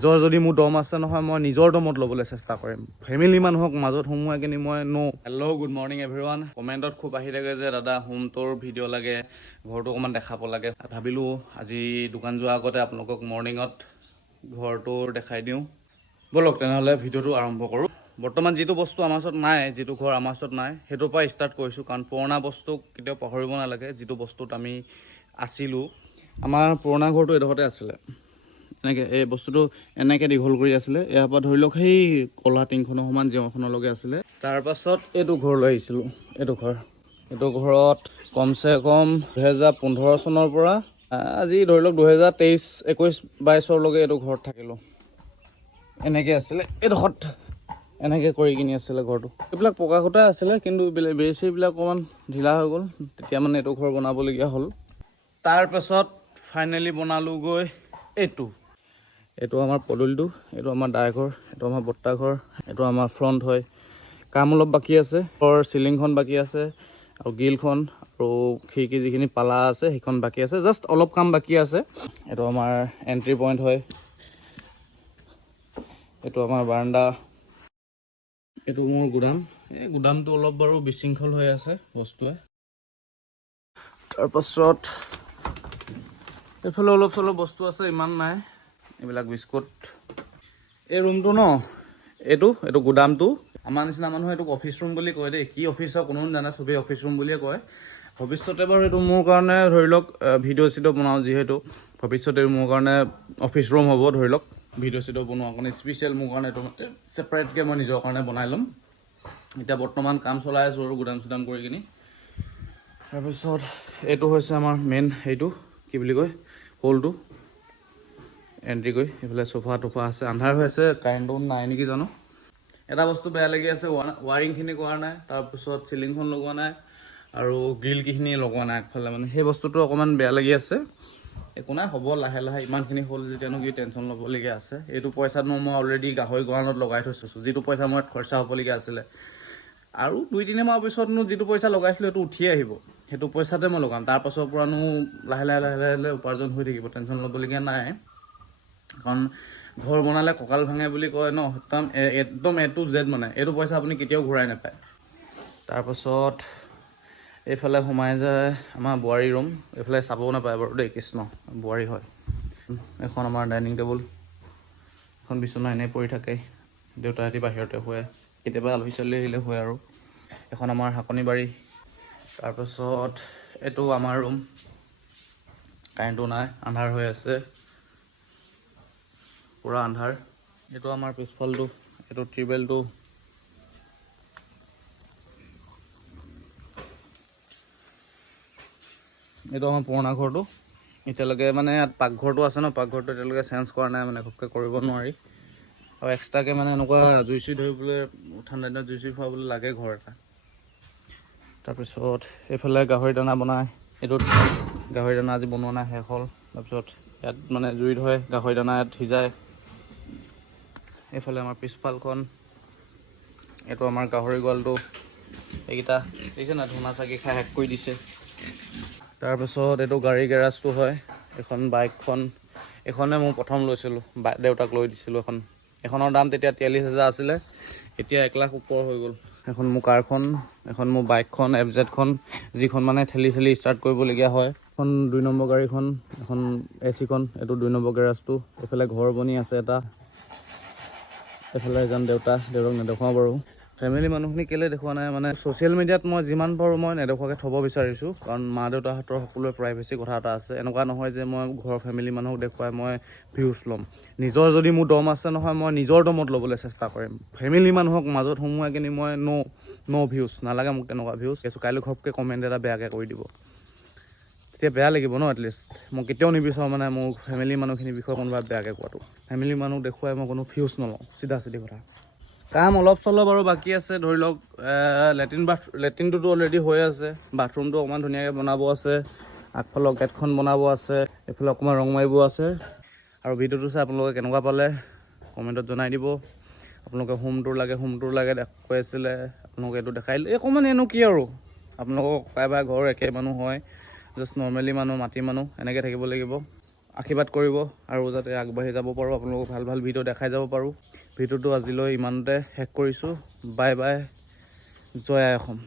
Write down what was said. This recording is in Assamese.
নিজৰ যদি মোৰ দম আছে নহয় মই নিজৰ দমত ল'বলৈ চেষ্টা কৰিম। ফেমিলি মানুহক মাজত সোমোৱাই কিনি মই হেল্ল' গুড মৰ্ণিং এভৰিৱান। কমেণ্টত খুব আহি থাকে যে দাদা হোম টুৰ ভিডিঅ' লাগে, ঘৰটো অকণমান দেখাব লাগে। ভাবিলোঁ আজি দোকান যোৱাৰ আগতে আপোনালোকক মৰ্ণিঙত ঘৰটো দেখাই দিওঁ। ব'লক তেনেহ'লে ভিডিঅ'টো আৰম্ভ কৰোঁ। বৰ্তমান যিটো বস্তু আমাৰ ওচৰত নাই, যিটো ঘৰ আমাৰ ওচৰত নাই, সেইটোৰ পৰা ষ্টাৰ্ট কৰিছোঁ। কাৰণ পুৰণা বস্তুক কেতিয়াও পাহৰিব নালাগে। যিটো বস্তুত আমি আছিলোঁ, আমাৰ পুৰণা ঘৰটো এডোখৰতে আছিলে। এনেকৈ এই বস্তুটো এনেকৈ দীঘল কৰি আছিলে। ইয়াৰ পৰা ধৰি লওক সেই ক'লা টিংখনৰ সমান জিঅ'খনলৈকে আছিলে। তাৰপাছত এইটো ঘৰলৈ আহিছিলোঁ। এইটো ঘৰত কমচে কম 2015 চনৰ পৰা আজি ধৰি লওক 2023, 21, 22লৈকে এইটো ঘৰত থাকিলোঁ। এনেকৈ আছিলে এইডোখৰত, এনেকৈ কৰি কিনি আছিলে ঘৰটো। এইবিলাক পকা খুটা আছিলে, কিন্তু বেৰ চেৰবিলাক অকণমান ঢিলা হৈ গ'ল। তেতিয়া মানে এইটো ঘৰ বনাবলগীয়া হ'ল। তাৰপাছত ফাইনেলি বনালোঁগৈ এইটো আমাৰ পদূলিটো, এইটো আমাৰ দাইঘৰ, এইটো আমাৰ বৰ্তা ঘৰ, এইটো আমাৰ ফ্ৰণ্ট হয়। কাম অলপ বাকী আছে, চিলিংখন বাকী আছে আৰু গ্ৰিলখন আৰু খিৰিকী যিখিনি পালা আছে সেইখন বাকী আছে। জাষ্ট অলপ কাম বাকী আছে। এইটো আমাৰ এণ্ট্ৰি পইণ্ট হয়। এইটো আমাৰ বাৰাণ্ডা, এইটো মোৰ গুদাম। এই গুদামটো অলপ বাৰু বিশৃংখল হৈ আছে বস্তুৱে। তাৰপাছত এইফালে অলপ চলপ বস্তু আছে, ইমান নাই। এইবিলাক বিস্কুট। এই ৰুমটো এইটো গুদামটো। আমাৰ নিচিনা মানুহে এইটোক অফিচ ৰুম বুলি কয় দেই। কি অফিচ হয় কোনো জানে, চবেই অফিচ ৰুম বুলিয়ে কয়। ভৱিষ্যতে বাৰু এইটো মোৰ কাৰণে ধৰি লওক ভিডিঅ' চিডিঅ' বনাওঁ, যিহেতু ভৱিষ্যতে মোৰ কাৰণে অফিচ ৰুম হ'ব ধৰি লওক। ভিডিঅ' চিডিঅ' বনোৱাৰ কাৰণে স্পেচিয়েল মোৰ কাৰণে এইটো ছেপাৰেটকৈ মই নিজৰ কাৰণে বনাই ল'ম। এতিয়া বৰ্তমান কাম চলাই আছোঁ আৰু গুদাম চুদাম কৰি কিনি। তাৰপিছত এইটো হৈছে আমাৰ মেইন কি বুলি কয় হলটো, এণ্ট্ৰি কৰি। এইফালে চোফা টোফা আছে। আন্ধাৰ হৈ আছে, কাৰেণ্টটো নাই নেকি জানো। এটা বস্তু বেয়া লাগি আছে, ৱাৰিংখিনি কৰা নাই। তাৰপিছত চিলিংখন লগোৱা নাই আৰু গ্ৰিলকেইখিনি লগোৱা নাই আগফালে। মানে সেই বস্তুটো অকণমান বেয়া লাগি আছে। একো নাই, হ'ব লাহে লাহে। ইমানখিনি হ'ল যেতিয়ানো কি টেনশ্যন ল'বলগীয়া আছে। এইটো পইচাত মই অলৰেডি গাহৰি গঁৰালত লগাই থৈছোঁ, যিটো পইচা মই খৰচা হ'বলগীয়া আছিলে। আৰু 2-3 মাহৰ পিছতনো যিটো পইচা লগাইছিলোঁ সেইটো উঠিয়ে আহিব। সেইটো পইচাতে মই লগাম। তাৰপাছৰ পৰানো লাহে লাহে উপাৰ্জন হৈ থাকিব, টেনশ্যন ল'বলগীয়া নাই। কাৰণ ঘৰ বনালে কঁকাল ভাঙে বুলি কয় ন, একদম A to Z মানে। এইটো পইচা আপুনি কেতিয়াও ঘূৰাই নাপায়। তাৰপাছত এইফালে সোমাই যায় আমাৰ বোৱাৰী ৰুম। এইফালে চাবও নাপায় বাৰু দেই, কৃষ্ণ বোৱাৰী হয়। এখন আমাৰ ডাইনিং টেবুল, এখন বিচনা এনেই পৰি থাকে। দেউতাহঁতি বাহিৰতে শুৱে, কেতিয়াবা আলহী চালহী আহিলে শুৱে আৰু। এখন আমাৰ শাকনি বাৰী। তাৰপাছত এইটো আমাৰ ৰুম। কাৰেণ্টটো নাই, আন্ধাৰ হৈ আছে, পূৰা আন্ধাৰ। এইটো আমাৰ পিছফালটো, এইটো টিউবৱেলটো। এইটো আমাৰ পুৰণা ঘৰটো। এতিয়ালৈকে মানে ইয়াত পাকঘৰটো আছে ন, পাকঘৰটো এতিয়ালৈকে চেঞ্জ কৰা নাই, মানে ঘপকৈ কৰিব নোৱাৰি। আৰু এক্সট্ৰাকৈ মানে এনেকুৱা জুই চুই ধৰিবলৈ, ঠাণ্ডা দিনত জুই চুই ফুৱাবলৈ লাগে ঘৰ এটা। তাৰপিছত এইফালে গাহৰি দানা বনায়। এইটোত গাহৰি দানা আজি বনোৱা নাই, শেষ হ'ল। তাৰপিছত ইয়াত মানে জুইত হয় গাহৰি দানা, ইয়াত সিজায়। এইফালে আমাৰ পিছফালখন, এইটো আমাৰ গাহৰি গঁৰালটো। এইকেইটা দেখিছে নাই, ধূনা চাকি খাই শেষ কৰি দিছে। তাৰপিছত এইটো গাড়ী গেৰাজটো হয়। এখন বাইকখন, এইখনে মই প্ৰথম লৈছিলোঁ, দেউতাক লৈ দিছিলোঁ এখন। এখনৰ দাম তেতিয়া 43,000 আছিলে, এতিয়া 1 লাখ ওপৰ হৈ গ'ল। এখন মোৰ কাৰখন, এখন মোৰ বাইকখন FZ-খন, যিখন মানে ঠেলি ষ্টাৰ্ট কৰিবলগীয়া হয়। এখন 2 নম্বৰ গাড়ীখন, এখন AC-খন, এইটো 2 নম্বৰ গেৰাজটো। এইফালে ঘৰ বনি আছে এটা। এইফালে এজন দেউতাক নেদেখুৱাওঁ বাৰু। ফেমিলি মানুহখিনি কেলৈ দেখুওৱা নাই মানে, ছ'চিয়েল মিডিয়াত মই যিমান পাৰোঁ মই নেদেখুৱাকৈ থ'ব বিচাৰিছোঁ। কাৰণ মা দেউতাহঁতৰ সকলোৰে প্ৰাইভেচি কথা এটা আছে। এনেকুৱা নহয় যে মই ঘৰৰ ফেমিলি মানুহক দেখুৱাই মই ভিউজ ল'ম। নিজৰ যদি মোৰ দম আছে নহয় মই নিজৰ দমত ল'বলৈ চেষ্টা কৰিম। ফেমিলি মানুহক মাজত সোমোৱাই কিনি মই ন' ভিউজ নালাগে মোক তেনেকুৱা ভিউজ। কাইলৈ ঘপকৈ কমেণ্ট এটা বেয়াকৈ কৰি দিব, তেতিয়া বেয়া লাগিব ন। এটলিষ্ট মই কেতিয়াও নিবিচাৰোঁ মানে মোৰ ফেমিলি মানুহখিনিৰ বিষয়ে কোনোবা বেয়াকৈ কোৱাটো। ফেমিলি মানুহ দেখুৱাই মই কোনো ভিউজ নলওঁ, চিধা কথা। কাম অলপ চলপ আৰু বাকী আছে, ধৰি লওক লেট্ৰিনটোতো অলৰেডি হৈ আছে। বাথৰুমটো অকণমান ধুনীয়াকৈ বনাব আছে। আগফালৰ গেটখন বনাব আছে। এইফালে অকণমান ৰং মাৰিব আছে। আৰু ভিডিঅ'টো চাই আপোনালোকে কেনেকুৱা পালে কমেণ্টত জনাই দিব। আপোনালোকে হোম টুৰ লাগে কৈ আছিলে, আপোনালোকে এইটো দেখাই দিলোঁ। অকণমান এনো কি আৰু, আপোনালোকৰ কাৰোবাৰ ঘৰ একে মানুহ হয়, জাষ্ট নৰ্মেলি মানুহ, মাটি মানুহ এনেকৈ থাকিব লাগিব। আশীৰ্বাদ কৰিব আৰু যাতে আগবাঢ়ি যাব পাৰোঁ, আপোনালোকক ভাল ভাল ভিডিঅ' দেখাই যাব পাৰোঁ। ভিডিঅ'টো আজিলৈ ইমানতে শেষ কৰিছোঁ। বাই বাই, জয় আই অসম।